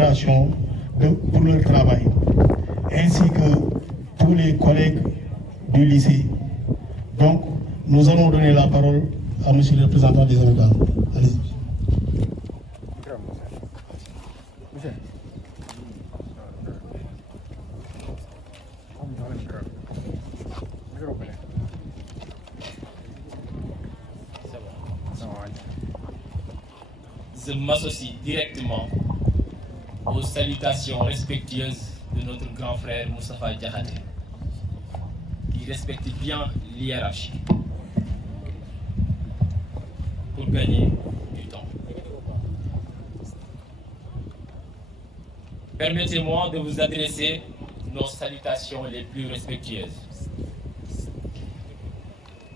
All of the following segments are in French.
fédération pour leur travail, ainsi que tous les collègues du lycée. Donc, nous allons donner la parole à monsieur le représentant des amicales. Allez-y. Je m'associe directement aux salutations respectueuses de notre grand frère Moustapha Diakhaté, qui respecte bien l'hiérarchie pour gagner du temps. Permettez-moi de vous adresser nos salutations les plus respectueuses.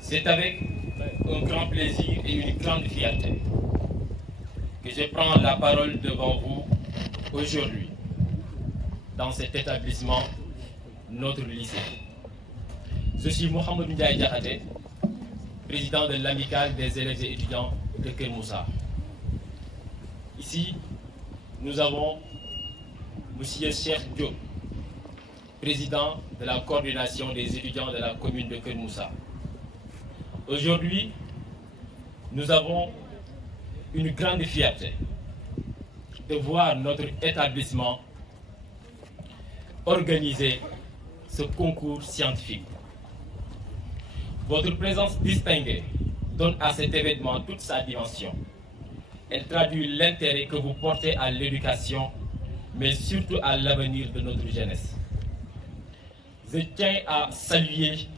C'est avec un grand plaisir et une grande fierté que je prends la parole devant vous aujourd'hui, dans cet établissement, notre lycée. Je suis Mohamed Ndiaye Diakhaté, président de l'amicale des élèves et étudiants de Keur Moussa. Ici, nous avons M. Cheikh Diop, président de la coordination des étudiants de la commune de Keur Moussa. Aujourd'hui, nous avons une grande fierté de voir notre établissement organiser ce concours scientifique. Votre présence distinguée donne à cet événement toute sa dimension. Elle traduit l'intérêt que vous portez à l'éducation, mais surtout à l'avenir de notre jeunesse. Je tiens à saluer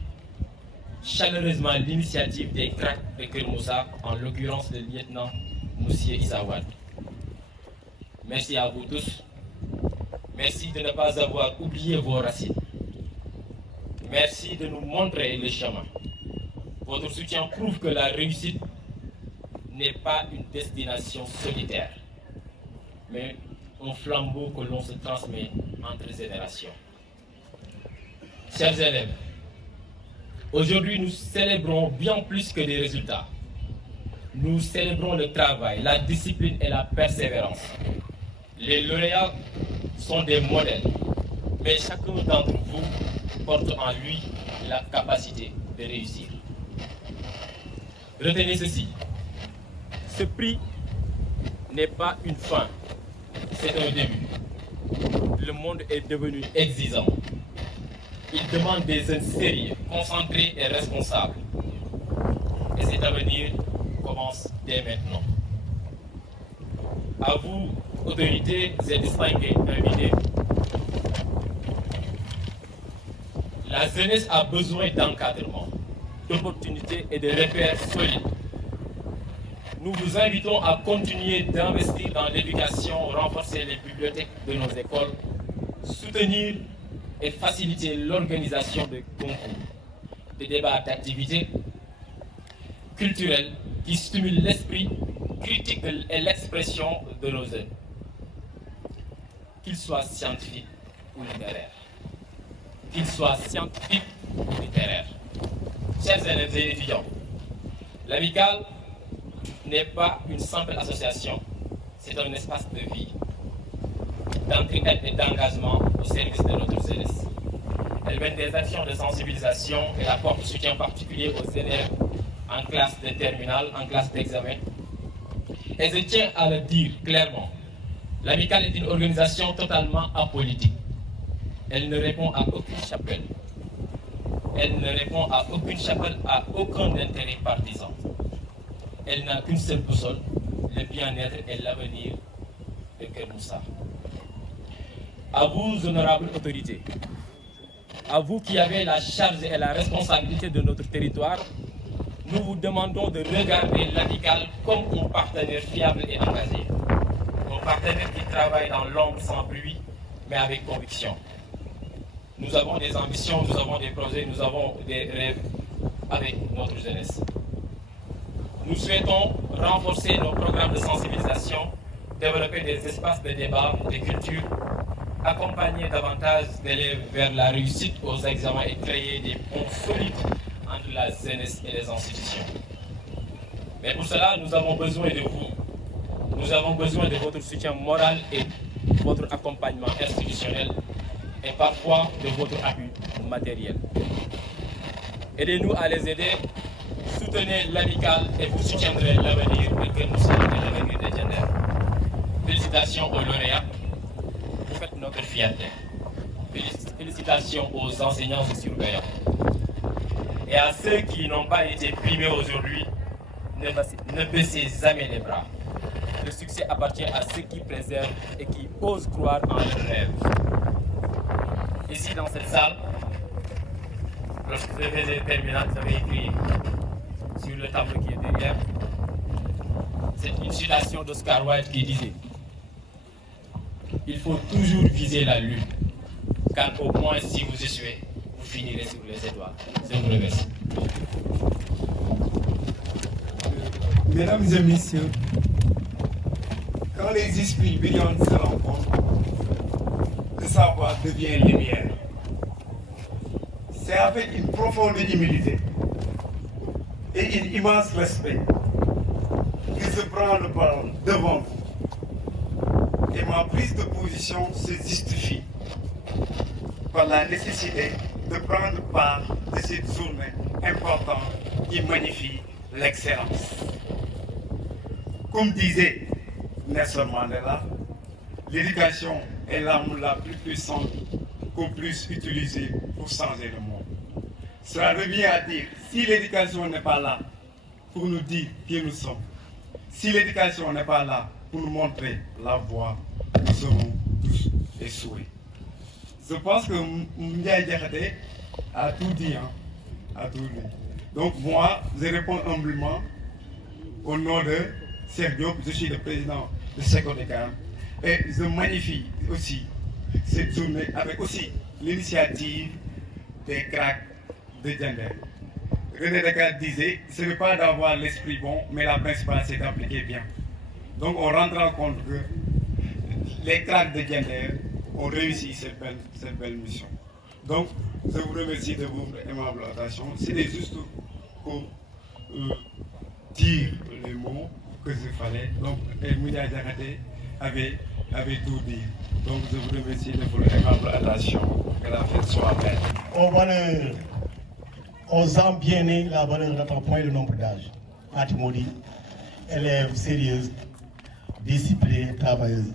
chaleureusement l'initiative des cracks de Keur Moussa, en l'occurrence le lieutenant Monsieur Issa Wade. Merci à vous tous. Merci de ne pas avoir oublié vos racines. Merci de nous montrer le chemin. Votre soutien prouve que la réussite n'est pas une destination solitaire, mais un flambeau que l'on se transmet entre générations. Chers élèves, aujourd'hui nous célébrons bien plus que des résultats. Nous célébrons le travail, la discipline et la persévérance. Les lauréats sont des modèles, mais chacun d'entre vous porte en lui la capacité de réussir. Retenez ceci, ce prix n'est pas une fin, c'est un début. Le monde est devenu exigeant. Il demande des jeunes sérieux, concentrés et responsables. Et cet avenir commence dès maintenant. À vous, autorités et distingués invités, la jeunesse a besoin d'encadrement, d'opportunités et de repères solides. Nous vous invitons à continuer d'investir dans l'éducation, renforcer les bibliothèques de nos écoles, soutenir et faciliter l'organisation de concours, de débats d'activités culturelles qui stimulent l'esprit critique et l'expression de nos jeunes, qu'ils soient scientifiques ou littéraires. Qu'ils soient scientifiques ou littéraires. Chers élèves et étudiants, l'amicale n'est pas une simple association, c'est un espace de vie, d'entraide et d'engagement au service de notre jeunesse. Elle mène des actions de sensibilisation et apporte soutien particulier aux élèves en classe de terminale, en classe d'examen. Et je tiens à le dire clairement, l'amicale est une organisation totalement apolitique. Elle ne répond à aucune chapelle. Elle ne répond à aucune chapelle, à aucun intérêt partisan. Elle n'a qu'une seule boussole, le bien-être et l'avenir de Keur Moussa. À vous, honorables autorités, à vous qui avez la charge et la responsabilité de notre territoire, nous vous demandons de regarder l'amicale comme un partenaire fiable et engagé. Un partenaire qui travaille dans l'ombre sans bruit, mais avec conviction. Nous avons des ambitions, nous avons des projets, nous avons des rêves avec notre jeunesse. Nous souhaitons renforcer nos programmes de sensibilisation, développer des espaces de débat, de culture, accompagner davantage d'élèves vers la réussite aux examens et créer des ponts solides entre la jeunesse et les institutions. Mais pour cela, nous avons besoin de vous. Nous avons besoin de votre soutien moral et votre accompagnement institutionnel et parfois de votre appui matériel. Aidez-nous à les aider, soutenez l'amicale et vous soutiendrez l'avenir et que nous sommes l'avenir des Diender. Félicitations aux lauréats, vous faites notre fierté. Félicitations aux enseignants et surveillants. Et à ceux qui n'ont pas été primés aujourd'hui, ne baissez jamais les bras. Le succès appartient à ceux qui préservent et qui osent croire en leurs rêves. Ici, dans cette salle, lorsque je faisais terminale, j'avais écrit sur le tableau qui est derrière. C'est une citation d'Oscar Wilde qui disait « Il faut toujours viser la lune, car au moins si vous échouez, vous finirez sur les étoiles. » Je vous remercie. Mesdames et messieurs, quand les esprits brillants se rencontrent, le savoir devient lumière. C'est avec une profonde humilité et un immense respect que je prends le parole devant vous. Et ma prise de position se justifie par la nécessité de prendre part de cette journée importante qui magnifie l'excellence. Comme disait Nelson Mandela, l'éducation est l'arme la plus puissante qu'on puisse utiliser pour changer le monde. Cela revient à dire, si l'éducation n'est pas là pour nous dire qui nous sommes, si l'éducation n'est pas là pour nous montrer la voie, nous serons tous échoués. Je pense que Ndiaye Diakhaté a tout dit, a tout dit. Donc moi, je réponds humblement au nom de Cheikh Diop, je suis le président de Secodecam et je magnifie aussi cette journée avec aussi l'initiative des cracks de Diender. René Descartes disait, ce n'est pas d'avoir l'esprit bon, mais la principale c'est d'appliquer bien. Donc on rendra compte que les cracks de Diender ont réussi cette belle mission. Donc je vous remercie de votre aimable attention. C'était juste pour dire les mots que je fallait. Donc, Ndiaye Diakhaté avait tout dit. Donc, je vous remercie de votre aimable attention. Que la fête soit belle. Aux valeurs, aux âmes bien nées, la valeur n'attend point le nombre d'âge. Fatimodi, élève sérieuse, disciplinée, travailleuse.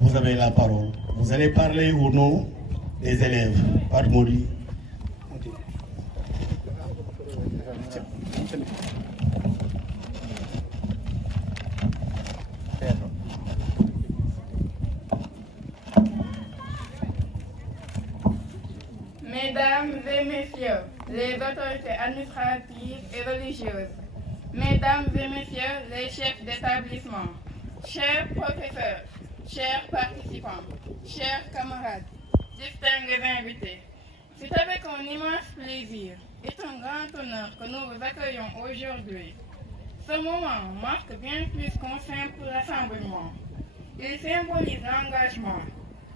Vous avez la parole. Vous allez parler au nom des élèves. Fatimodi. Mesdames et messieurs, les autorités administratives et religieuses, mesdames et messieurs, les chefs d'établissement, chers professeurs, chers participants, chers camarades, distingués invités, c'est avec un immense plaisir et un grand honneur que nous vous accueillons aujourd'hui. Ce moment marque bien plus qu'un simple rassemblement. Il symbolise l'engagement,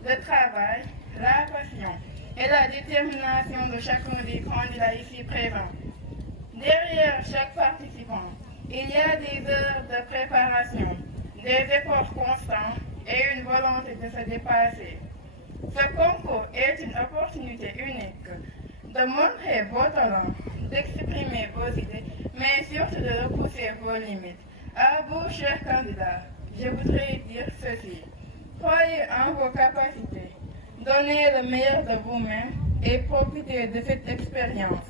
le travail, la passion et la détermination de chacun des candidats ici présents. Derrière chaque participant, il y a des heures de préparation, des efforts constants et une volonté de se dépasser. Ce concours est une opportunité unique de montrer vos talents, d'exprimer vos idées, mais surtout de repousser vos limites. À vous, chers candidats, je voudrais dire ceci. Croyez en vos capacités, donnez le meilleur de vous-même et profitez de cette expérience.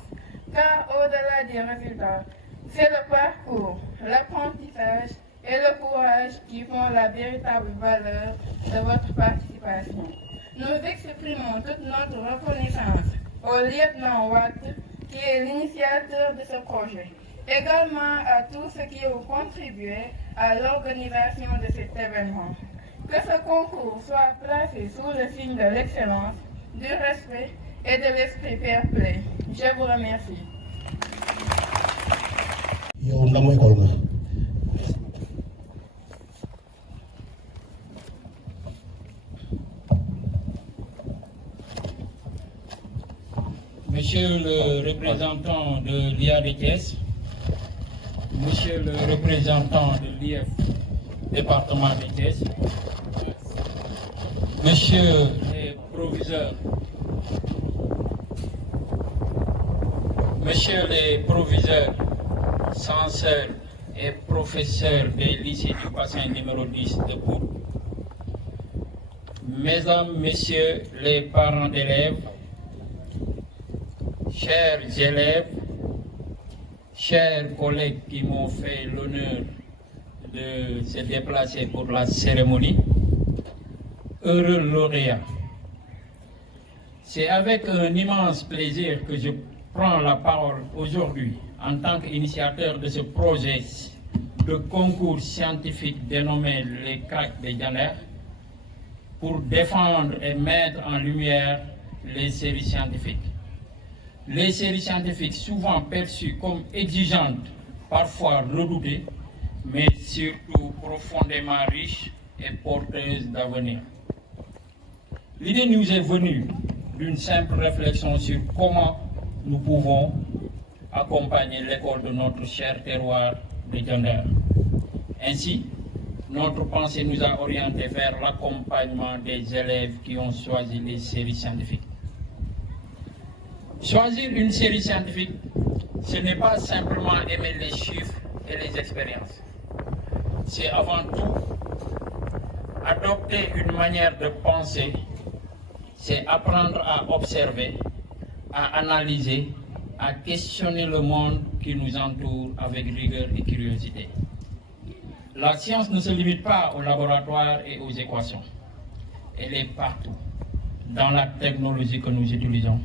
Car au-delà des résultats, c'est le parcours, l'apprentissage et le courage qui font la véritable valeur de votre participation. Nous exprimons toute notre reconnaissance au lieutenant Watt, qui est l'initiateur de ce projet. Également à tous ceux qui ont contribué à l'organisation de cet événement. Que ce concours soit placé sous le signe de l'excellence, du respect et de l'esprit fair play. Je vous remercie. Monsieur le représentant de l'IA de Thiès, Monsieur le représentant de l'IF département de Thiès, Messieurs les proviseurs, censeurs et professeurs des lycées du bassin numéro 10 de Pout, Mesdames, Messieurs les parents d'élèves, chers élèves, chers collègues qui m'ont fait l'honneur de se déplacer pour la cérémonie, heureux lauréats. C'est avec un immense plaisir que je prends la parole aujourd'hui en tant qu'initiateur de ce projet de concours scientifique dénommé les CRAC de Diender pour défendre et mettre en lumière les séries scientifiques. Les séries scientifiques souvent perçues comme exigeantes, parfois redoutées, mais surtout profondément riches et porteuses d'avenir. L'idée nous est venue d'une simple réflexion sur comment nous pouvons accompagner l'école de notre cher terroir de Diender. Ainsi, notre pensée nous a orientés vers l'accompagnement des élèves qui ont choisi les séries scientifiques. Choisir une série scientifique, ce n'est pas simplement aimer les chiffres et les expériences. C'est avant tout adopter une manière de penser, c'est apprendre à observer, à analyser, à questionner le monde qui nous entoure avec rigueur et curiosité. La science ne se limite pas au laboratoire et aux équations. Elle est partout, dans la technologie que nous utilisons,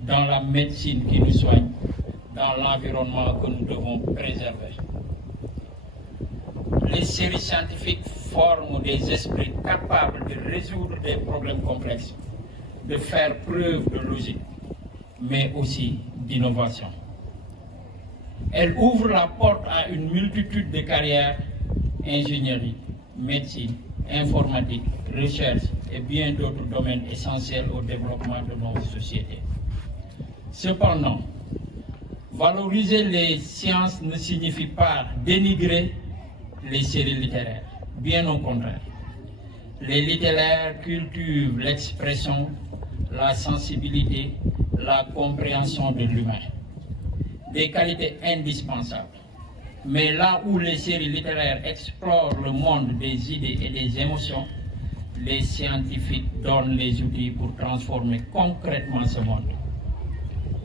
dans la médecine qui nous soigne, dans l'environnement que nous devons préserver. Les séries scientifiques forment des esprits capables de résoudre des problèmes complexes, de faire preuve de logique, mais aussi d'innovation. Elles ouvrent la porte à une multitude de carrières, ingénierie, médecine, informatique, recherche et bien d'autres domaines essentiels au développement de nos sociétés. Cependant, valoriser les sciences ne signifie pas dénigrer les séries littéraires, bien au contraire. Les littéraires cultivent l'expression, la sensibilité, la compréhension de l'humain, des qualités indispensables. Mais là où les séries littéraires explorent le monde des idées et des émotions, les scientifiques donnent les outils pour transformer concrètement ce monde.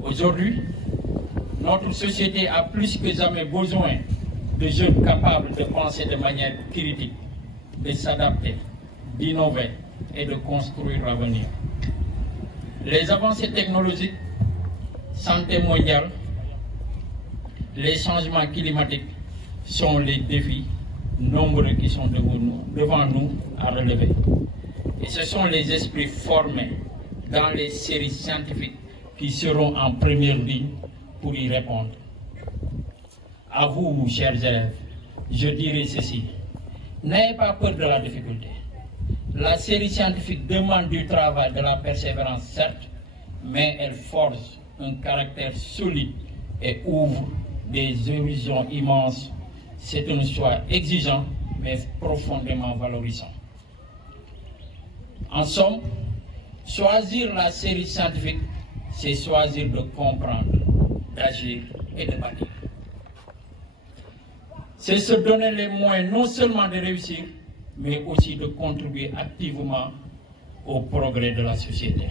Aujourd'hui, notre société a plus que jamais besoin de jeunes capables de penser de manière critique, de s'adapter, d'innover et de construire l'avenir. Les avancées technologiques, santé mondiale, les changements climatiques sont les défis nombreux qui sont devant nous à relever. Et ce sont les esprits formés dans les séries scientifiques qui seront en première ligne pour y répondre. À vous, chers élèves, je dirais ceci. N'ayez pas peur de la difficulté. La série scientifique demande du travail, de la persévérance, certes, mais elle forge un caractère solide et ouvre des horizons immenses. C'est un choix exigeant, mais profondément valorisant. En somme, choisir la série scientifique, c'est choisir de comprendre, d'agir et de bâtir. C'est se donner les moyens non seulement de réussir, mais aussi de contribuer activement au progrès de la société.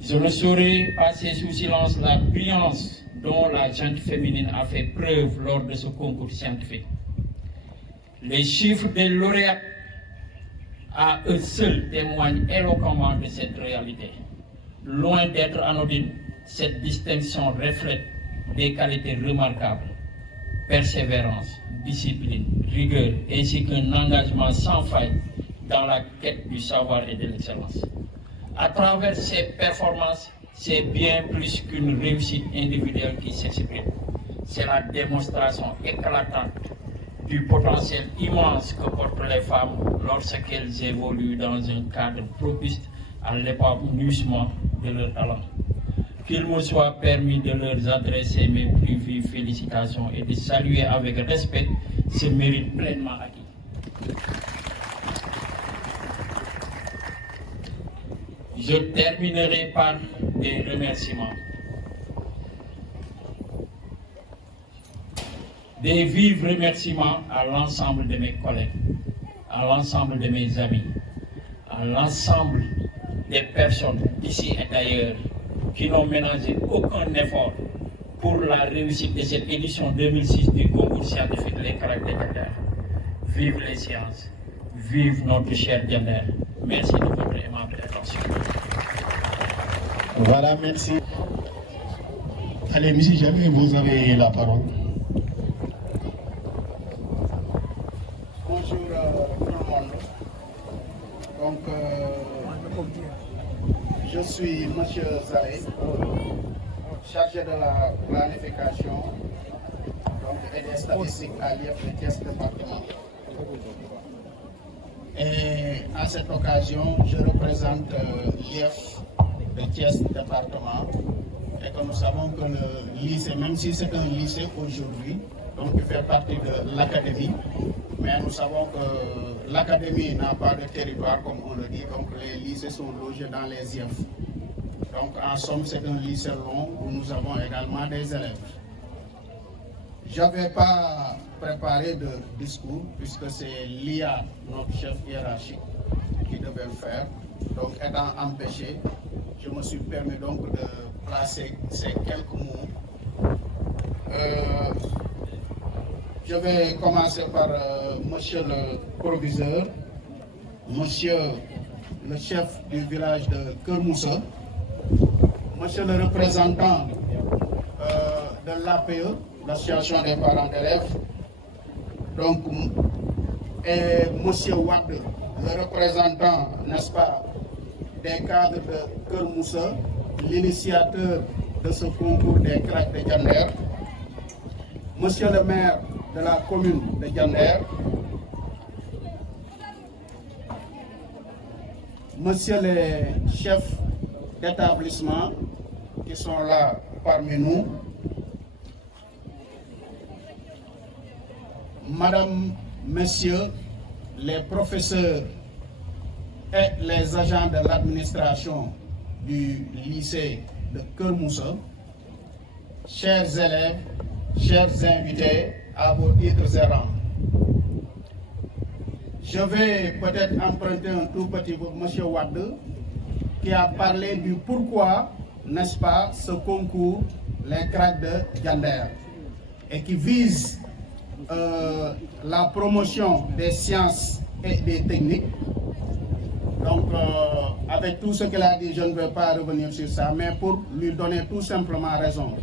Je ne saurais passer sous silence la brillance dont la gente féminine a fait preuve lors de ce concours scientifique. Les chiffres des lauréats à eux seuls témoignent éloquemment de cette réalité. Loin d'être anodine, cette distinction reflète des qualités remarquables: persévérance, discipline, rigueur, ainsi qu'un engagement sans faille dans la quête du savoir et de l'excellence. À travers ces performances, c'est bien plus qu'une réussite individuelle qui s'exprime. C'est la démonstration éclatante du potentiel immense que portent les femmes lorsqu'elles évoluent dans un cadre propice à l'épanouissement de leur talent. Qu'il me soit permis de leur adresser mes plus vives félicitations et de saluer avec respect se mérite pleinement acquis. Je terminerai par des remerciements. Des vifs remerciements à l'ensemble de mes collègues, à l'ensemble de mes amis, à l'ensemble des personnes ici et d'ailleurs qui n'ont ménagé aucun effort pour la réussite de cette édition 2006 du concours scientifique Les Caractères Diender. Vive les sciences, vive notre cher Diender. Merci de votre aimable attention. Voilà, merci. Allez, M. Javé, vous avez la parole. Bonjour tout le monde. Donc, je suis M. Zalé, chargé de la planification et des statistiques à l'IEF de Thiès département. Et à cette occasion, je représente l'IEF de Thiès département. Et que nous savons que le lycée, même si c'est un lycée aujourd'hui, donc il fait partie de l'académie, mais nous savons que l'académie n'a pas de territoire, comme on le dit, donc les lycées sont logés dans les IEF. Donc en somme, c'est un lycée long où nous avons également des élèves. Je n'avais pas préparé de discours, puisque c'est l'IA, notre chef hiérarchique, qui devait le faire. Donc étant empêché, je me suis permis donc de placer ces quelques mots. Je vais commencer par monsieur le proviseur, monsieur le chef du village de Kermoussa, monsieur le représentant de l'APE, l'association des parents d'élèves, donc, et monsieur Wade, le représentant, n'est-ce pas, des cadres de Kermoussa, l'initiateur de ce concours des craques de Diender, monsieur le maire de la commune de Diender, monsieur les chefs d'établissement qui sont là parmi nous, madame, messieurs, les professeurs et les agents de l'administration du lycée de Kermoussa, chers élèves, chers invités à vos titres et rangs. Je vais peut-être emprunter un tout petit peu M. Wade qui a parlé du pourquoi, n'est-ce pas, ce concours, les craques de Diender, et qui vise la promotion des sciences et des techniques. Donc, avec tout ce qu'elle a dit, je ne vais pas revenir sur ça, mais pour lui donner tout simplement raison.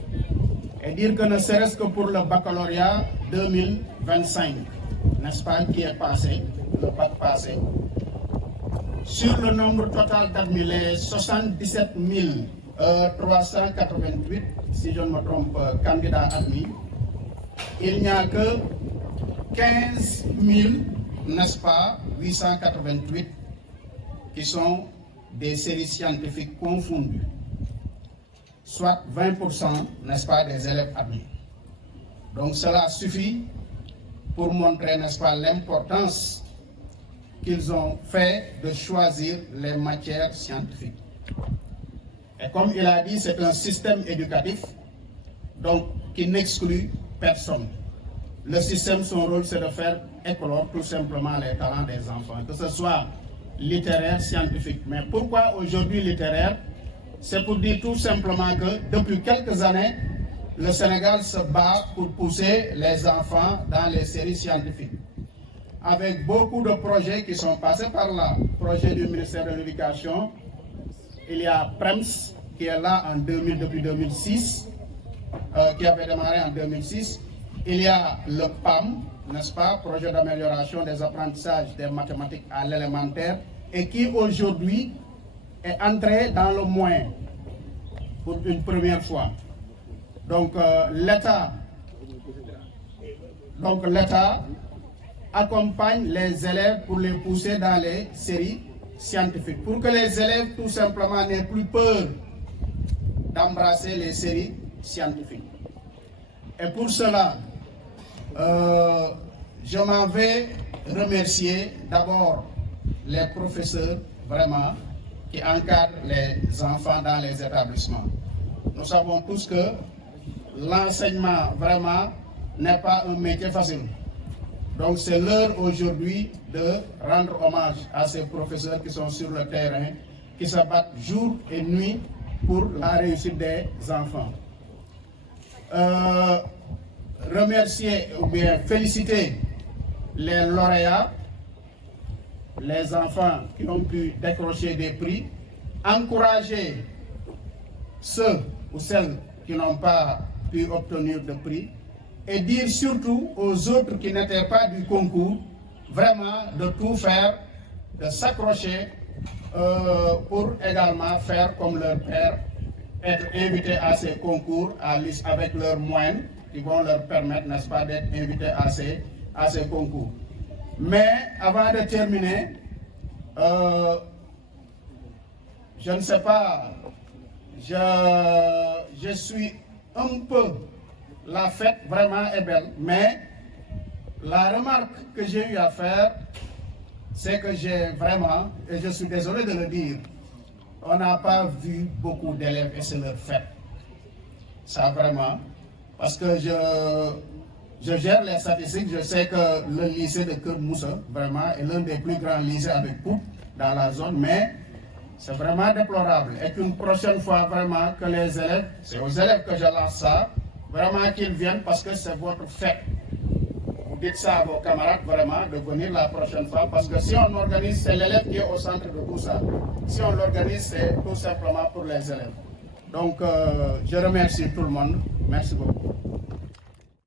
Et dire que ne serait-ce que pour le baccalauréat 2025, n'est-ce pas, qui est passé, le bac passé, sur le nombre total d'admis, les 77 388, si je ne me trompe, candidats admis, il n'y a que 15 000, n'est-ce pas, 888 qui sont des séries scientifiques confondues, soit 20%, n'est-ce pas, des élèves admis. Donc cela suffit pour montrer, n'est-ce pas, l'importance qu'ils ont fait de choisir les matières scientifiques. Et comme il a dit, c'est un système éducatif, donc qui n'exclut personne. Le système, son rôle, c'est de faire éclore tout simplement les talents des enfants, que ce soit littéraire, scientifique. Mais pourquoi aujourd'hui littéraire? C'est pour dire tout simplement que depuis quelques années, le Sénégal se bat pour pousser les enfants dans les séries scientifiques. Avec beaucoup de projets qui sont passés par là. Projet du ministère de l'Éducation, il y a PREMS qui est là en 2000, depuis 2006, qui avait démarré en 2006. Il y a le PAM, n'est-ce pas, projet d'amélioration des apprentissages des mathématiques à l'élémentaire, et qui aujourd'hui est entré dans le moyen pour une première fois. Donc l'État accompagne les élèves pour les pousser dans les séries scientifiques, pour que les élèves tout simplement n'aient plus peur d'embrasser les séries scientifiques. Et pour cela, je m'en vais remercier d'abord les professeurs vraiment qui encadrent les enfants dans les établissements. Nous savons tous que l'enseignement vraiment n'est pas un métier facile. Donc c'est l'heure aujourd'hui de rendre hommage à ces professeurs qui sont sur le terrain, qui se battent jour et nuit pour la réussite des enfants. Remercier ou bien féliciter les lauréats, les enfants qui ont pu décrocher des prix, encourager ceux ou celles qui n'ont pas pu obtenir de prix et dire surtout aux autres qui n'étaient pas du concours vraiment de tout faire, de s'accrocher pour également faire comme leur père, être invités à ces concours avec leurs moyens qui vont leur permettre, n'est-ce pas, d'être invités à ces concours. Mais avant de terminer, je ne sais pas, je suis un peu, la fête vraiment est belle, mais la remarque que j'ai eu à faire, c'est que j'ai vraiment, et je suis désolé de le dire, on n'a pas vu beaucoup d'élèves et c'est leur fête. Ça vraiment, parce que je gère les statistiques, je sais que le lycée de Keur Moussa, vraiment, est l'un des plus grands lycées avec poupe dans la zone, mais c'est vraiment déplorable. Et qu'une prochaine fois, vraiment, que les élèves, c'est aux élèves que je lance ça, vraiment qu'ils viennent parce que c'est votre fête. Vous dites ça à vos camarades, vraiment, de venir la prochaine fois, parce que si on organise, c'est l'élève qui est au centre de tout ça. Si on l'organise, c'est tout simplement pour les élèves. Donc, je remercie tout le monde. Merci beaucoup.